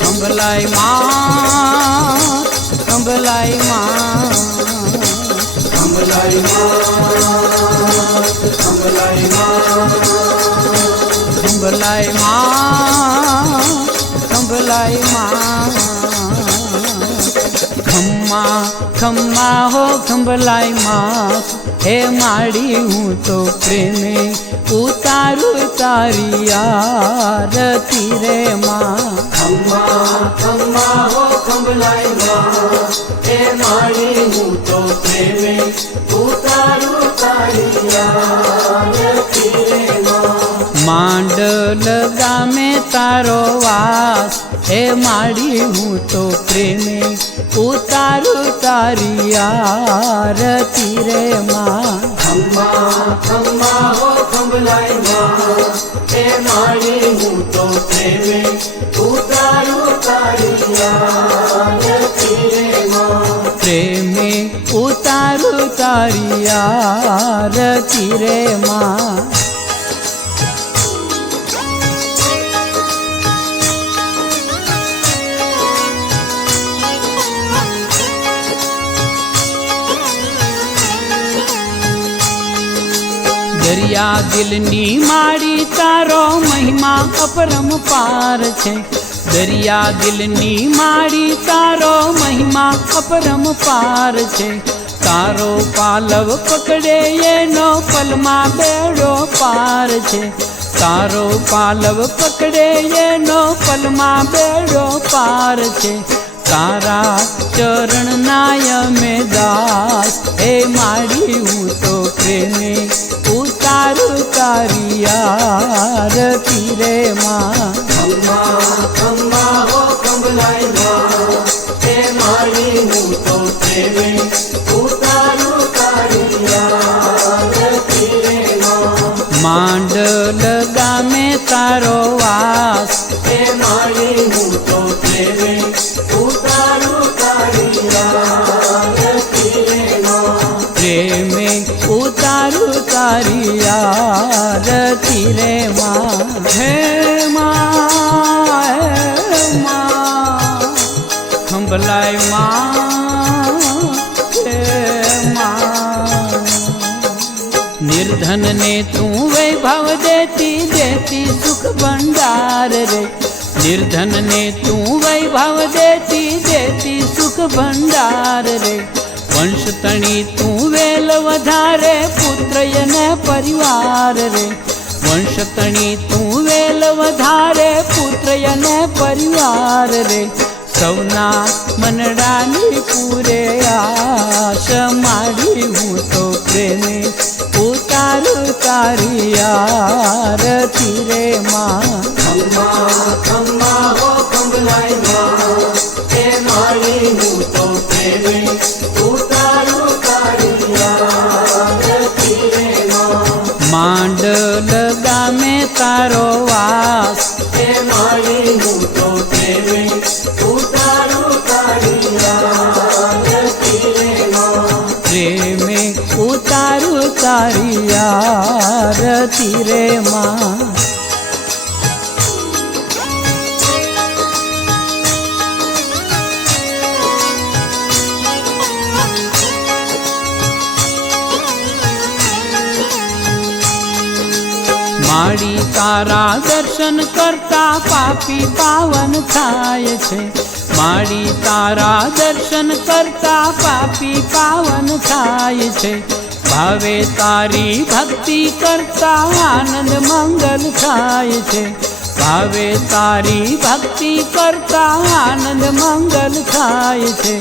ખંભલાઈ માં, ખંભલાઈ માં, ખંભલાઈ માં, ખંભલાઈ માં, ખંભલાઈ માં, ખંભલાઈ માં, ખમ્મા ખમ્મા હો ખંભલાઈ માં, હે માડી હું તો પ્રેમે ઉતારું તારી આરતી રે માં. ખમ્મા ખમ્મા હો ખંભલાઈ માં, હે માડી હું તો પ્રેમે ઉતારું તારી આરતી રે માં. માંડલ ગામે તારો વાસ, હે માડી હું તો પ્રેમે ઉતારું તારી આરતી રે માં. ખમ્મા ખમ્મા હો ખંભલાઈ માં, હે માડી હું તો પ્રેમે ઉતારું તારી આરતી રે માં. પ્રેમે ઉતારું તારી આરતી રે માં. દરિયા દિલની માડી તારો મહિમા અપરંપાર છે. દરિયા દિલની માડી તારો મહિમા અપરંપાર છે. તારો પાલવ પકડે એનો પલમાં બેડો પાર છે. તારો પાલવ પકડે એનો પલમાં બેડો પાર છે. તારા ચરણ નાય મેં દાસ, હે માડી હું તો પ્રેમે ઉતારું તારી આરતી રે માં. ખમ્મા ખમ્મા હો ખંભલાઈ માં, હે માડી હું તો પ્રેમે ઉતારું તારી આરતી રે માં. માંડલ ગામે તારો વાસ, હે માડી હું તો પ્રેમે ઉતારું તારી આરતી રે માં. પ્રેમે ઉતારું તારી આરતી રે માં. હે માં, હે માં, ખંભલાઈ માં, હે માં. નિર્ધન ને તું વૈભવ દેતી દેતી સુખ ભંડાર રે. નિર્ધન ને તું વૈભવ દેતી દેતી સુખ ભંડાર રે. વંશ તણી તું વેલ વધારે પુત્ર ને પરિવાર રે. વંશ તણી તું વેલ વધારે પુત્ર ને પરિવાર રે. સૌના મનડાની પૂરે આશ માડી હું તો પ્રેમે ઉતારું તારી આરતી રે માં. ખમ્મા ખમ્મા હો ખંભલાઈ માં, હે માડી હું તો પ્રેમે ઉતારું તારી આરતી રે માં. માંડલ ગામે તારો વાસ, હે માડી હું તો પ્રેમે ઉતારું તારી આરતી રે માં. પ્રેમે ઉતારું તારી આરતી રે માં. માડી તારા દર્શન કરતા પાપી પાવન થાય છે. માડી તારા દર્શન કરતા પાપી પાવન થાય છે. ભાવે તારી ભક્તિ કરતા આનંદ મંગલ થાય છે. ભાવે તારી ભક્તિ કરતા આનંદ મંગલ થાય છે.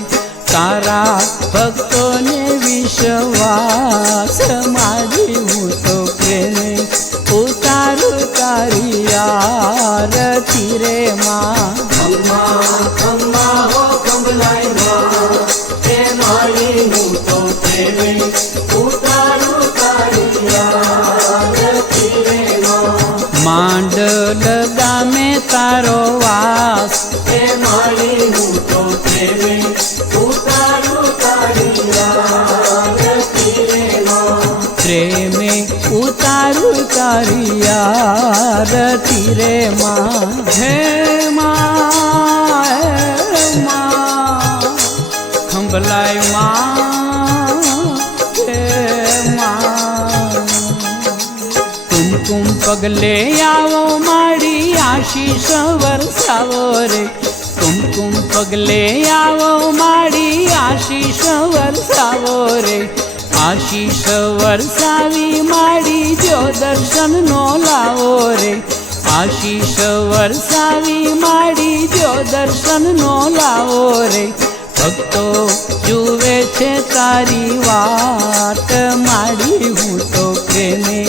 તારા ભક્તોને વિશ્વાસ માડી હું તો પ્રેમે ઉતારું તારી આરતી રે માં. ખમ્મા ખમ્મા હો ખંભલાઈ માં, હે માડી હું તો પ્રેમે ઉતારું તારી આરતી રે માં. માંડલ ગામે તારો વાસ, હે માડી હું તો પ્રેમે ઉતારું તારી આરતી રે માં. પ્રેમે ઉતારું તારી આરતી રે માં હે માં ખંભલાય માં હે માં કુમકુમ પગલે આવો માડી આશીષ વરસાવો રે કુમકુમ પગલે આવો માડી આશીષ વરસાવો રે આશીષ વરસાવી માડી જો દર્શન નો લાવો રે આશીષ વરસાવી માડી જો દર્શન નો લાવો રે ભક્તો જુએ છે તારી વાટ માડી હું તો પ્રેમે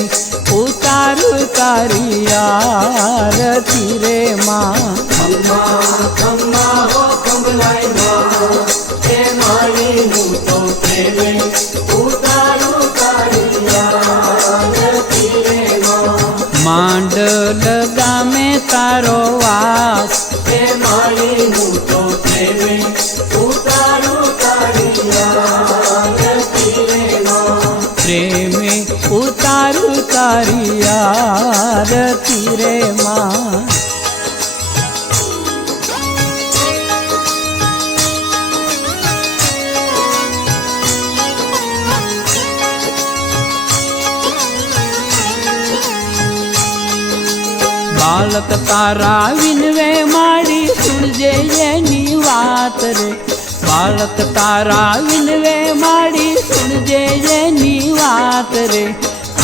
ઉતારું તારી આરતી રે માં ખમ્મા ખમ્મા હો ખંભલાય માં હે મારી હું તો પ્રેમે ઉતારું તારી આરતી રે માં માંડલ ગામે તારો વાસ હે મારી હું તો પ્રેમે ઉતારું તારી આરતી રે માં પ્રેમે ઉતારું તારી આરતી રે માં બાલક તારા વિનવે માડી સુણજે એની વાત રે બાલક તારા વિનવે માડી સુણજે એની વાત રે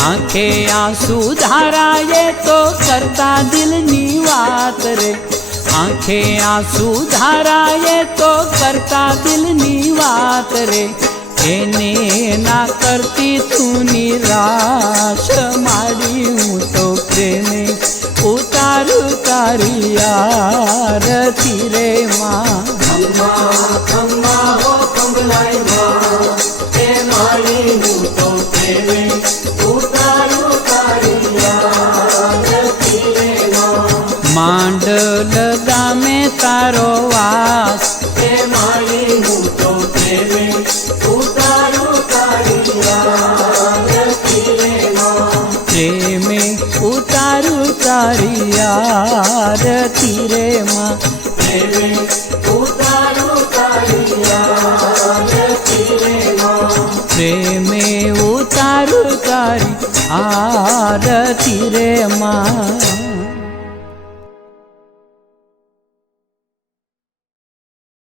આંખે આંસુ ધારાએ તો કરતા દિલની વાત રે આંખે આંસુ ધારાએ તો કરતા દિલની વાત રે એને ના કરતી તું નિરાશ માડી હું તો પ્રેમે ઉતારું તારી આરતી રે માં ખમ્મા ખમ્મા હો ખંભલાય માં હે મારી હું તો પ્રેમે ઉતારું તારી આરતી રે માં માંડલ ગામે તારો વાસ હે મારી હું તો પ્રેમે ઉતારું તારી આરતી રે માં પ્રેમે ઉતારું તારી આરતી રે માં પ્રેમે ઉતારું તારી આરતી રે માં પ્રેમે ઉતારું તારી આરતી રે માં